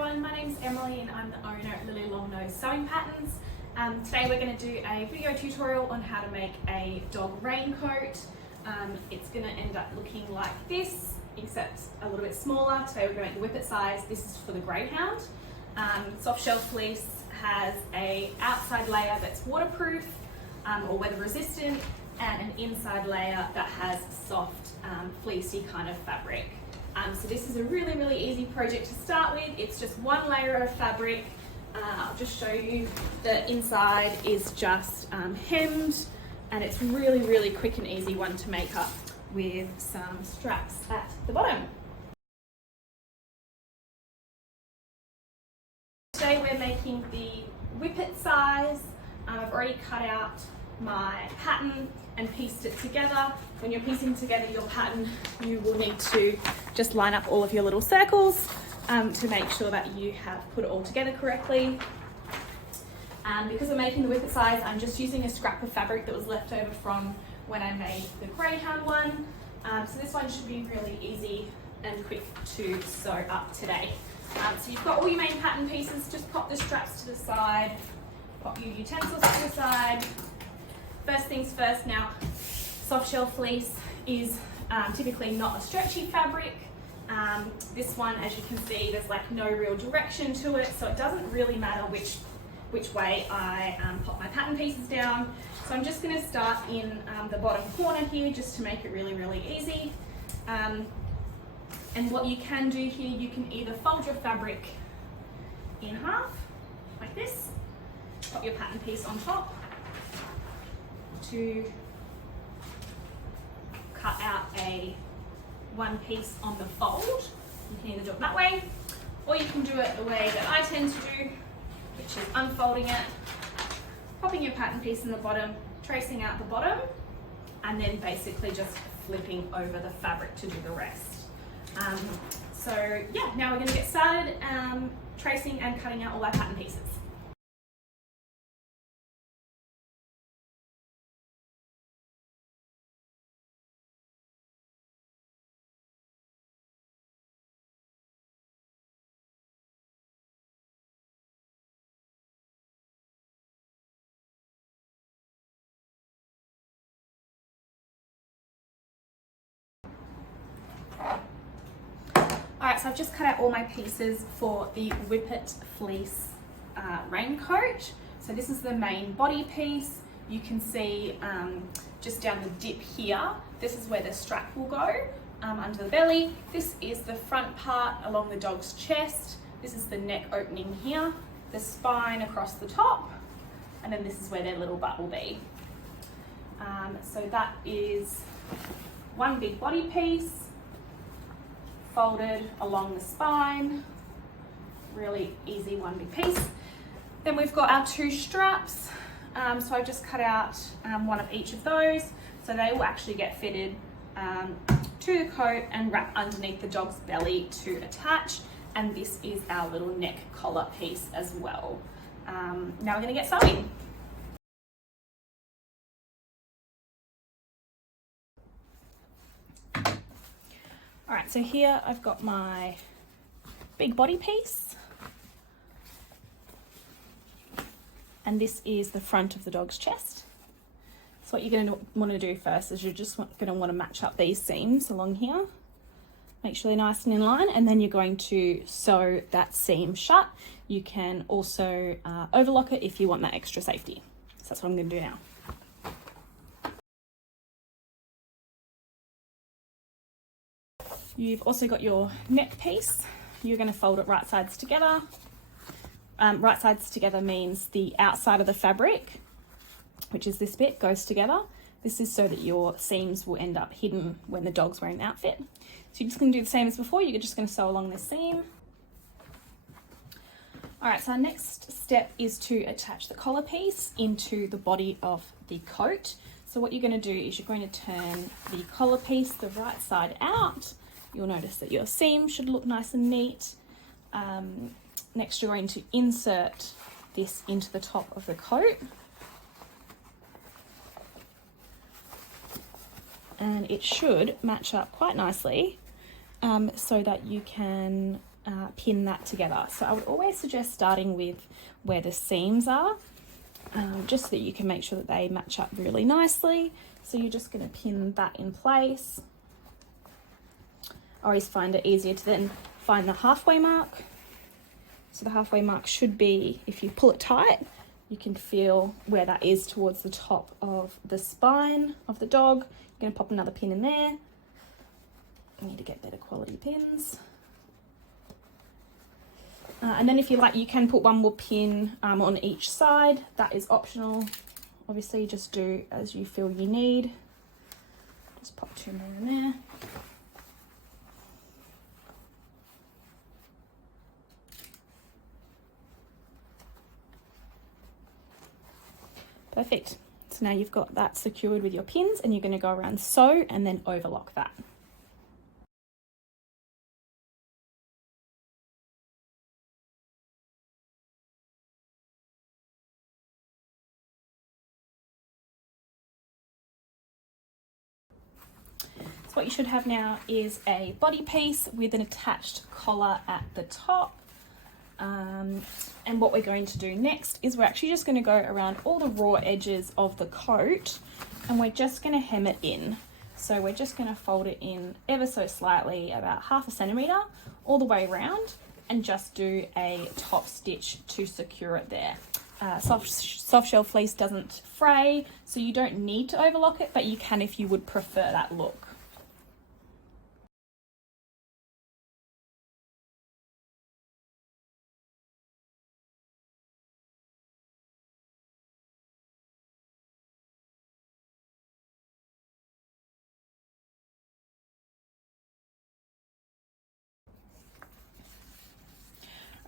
everyone, my name's Emily and I'm the owner at Longnose Sewing Patterns. Today we're going to do a video tutorial on how to make a dog raincoat. It's going to end up looking like this, except a little bit smaller. Today we're going to make the whippet size. This is for the greyhound. Soft shell fleece has an outside layer that's waterproof or weather resistant, and an inside layer that has soft fleecy kind of fabric. So this is a really easy project to start with. It's just one layer of fabric. I'll just show you. The inside is just hemmed, and it's really quick and easy one to make up with some straps at the bottom. Today we're making the whippet size. I've already cut out my pattern and pieced it together. When you're piecing together your pattern, you will need to just line up all of your little circles to make sure that you have put it all together correctly. Because we're making the whippet size, I'm just using a scrap of fabric that was left over from when I made the greyhound one. So this one should be really easy and quick to sew up today. So you've got all your main pattern pieces, just pop the straps to the side, pop your utensils to the side. First things first, now soft shell fleece is typically not a stretchy fabric. This one, as you can see, there's like no real direction to it, so it doesn't really matter which way I pop my pattern pieces down. So I'm just going to start in the bottom corner here just to make it really easy. And what you can do here, you can either fold your fabric in half like this, pop your pattern piece on top to cut out one piece on the fold. You can either do it that way, or you can do it the way that I tend to do, which is unfolding it, popping your pattern piece in the bottom, tracing out the bottom, and then basically just flipping over the fabric to do the rest. So yeah, now we're going to get started tracing and cutting out all our pattern pieces. Alright, so I've just cut out all my pieces for the whippet fleece raincoat. So this is the main body piece. You can see just down the dip here, this is where the strap will go under the belly. This is the front part along the dog's chest. This is the neck opening here, the spine across the top, and then this is where their little butt will be. So that is one big body piece, folded along the spine, really easy one big piece. Then we've got our two straps. So I've just cut out one of each of those, so they will actually get fitted to the coat and wrap underneath the dog's belly to attach. And this is our little neck collar piece as well. Now we're going to get sewing. All right, so here I've got my big body piece, and this is the front of the dog's chest. So what you're going to want to do first is you're just going to want to match up these seams along here, make sure they're nice and in line, and then you're going to sew that seam shut. You can also overlock it if you want that extra safety. So that's what I'm going to do now. You've also got your neck piece. You're going to fold it right sides together. Right sides together means the outside of the fabric, which is this bit, goes together. This is so that your seams will end up hidden when the dog's wearing the outfit. So you're just going to do the same as before. You're just going to sew along this seam. All right, so our next step is to attach the collar piece into the body of the coat. So what you're going to do is you're going to turn the collar piece the right side out. You'll notice that your seam should look nice and neat. Next, you're going to insert this into the top of the coat. And it should match up quite nicely so that you can pin that together. So I would always suggest starting with where the seams are, just so that you can make sure that they match up really nicely. So you're just going to pin that in place. I always find it easier to then find the halfway mark. So the halfway mark should be, if you pull it tight, you can feel where that is towards the top of the spine of the dog. You're going to pop another pin in there. You need to get better quality pins. And then if you like, you can put one more pin on each side. That is optional. Obviously, just do as you feel you need. Just pop 2 more in there. Perfect. So now you've got that secured with your pins, and you're going to go around sew and then overlock that. So what you should have now is a body piece with an attached collar at the top. And what we're going to do next is we're actually just going to go around all the raw edges of the coat, and we're just going to hem it in. So we're just going to fold it in ever so slightly, about 1/2 centimetre, all the way around, and just do a top stitch to secure it there. Soft shell fleece doesn't fray, so you don't need to overlock it, but you can if you would prefer that look.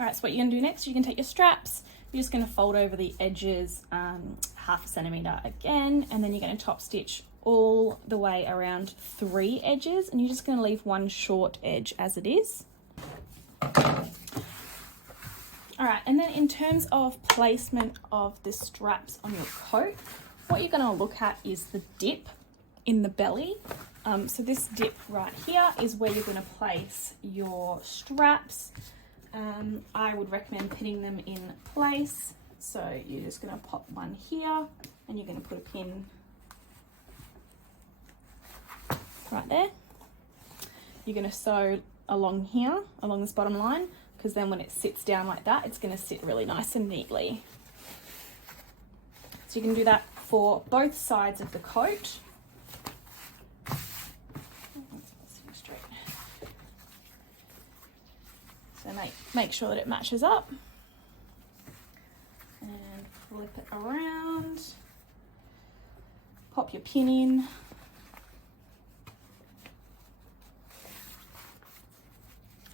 Alright, so what you're going to do next, you can take your straps, you're just going to fold over the edges 1/2 centimetre again, and then you're going to top stitch all the way around 3 edges, and you're just going to leave 1 short edge as it is. Alright, and then in terms of placement of the straps on your coat, what you're going to look at is the dip in the belly. So this dip right here is where you're going to place your straps. I would recommend pinning them in place. So you're just going to pop one here, and you're going to put a pin right there. You're going to sew along here, along this bottom line, because then when it sits down like that, it's going to sit really nice and neatly. So you can do that for both sides of the coat. So make sure that it matches up, and flip it around, pop your pin in,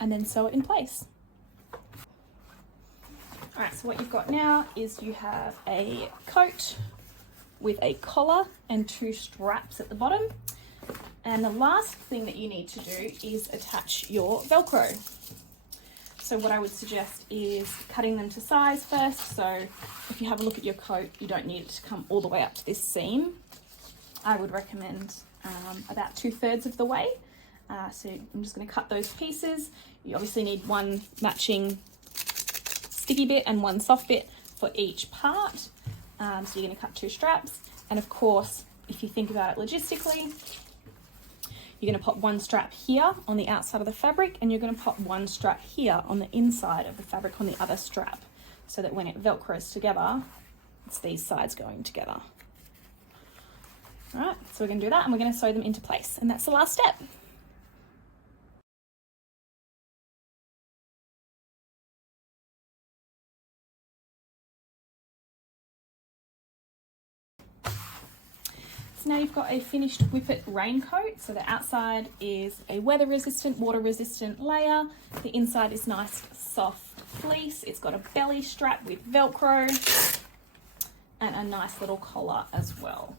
and then sew it in place. Alright, so what you've got now is you have a coat with a collar and 2 straps at the bottom, and the last thing that you need to do is attach your velcro. So what I would suggest is cutting them to size first. So if you have a look at your coat, you don't need it to come all the way up to this seam. I would recommend about 2/3 of the way. So I'm just going to cut those pieces. You obviously need 1 matching sticky bit and 1 soft bit for each part. So you're going to cut 2 straps. And of course, if you think about it logistically, you're going to pop 1 strap here on the outside of the fabric, and you're going to pop 1 strap here on the inside of the fabric on the other strap, so that when it velcros together, it's these sides going together. All right, so we're going to do that, and we're going to sew them into place, and that's the last step. So now you've got a finished Whippet raincoat. So the outside is a weather resistant, water resistant layer. The inside is nice soft fleece. It's got a belly strap with Velcro and a nice little collar as well.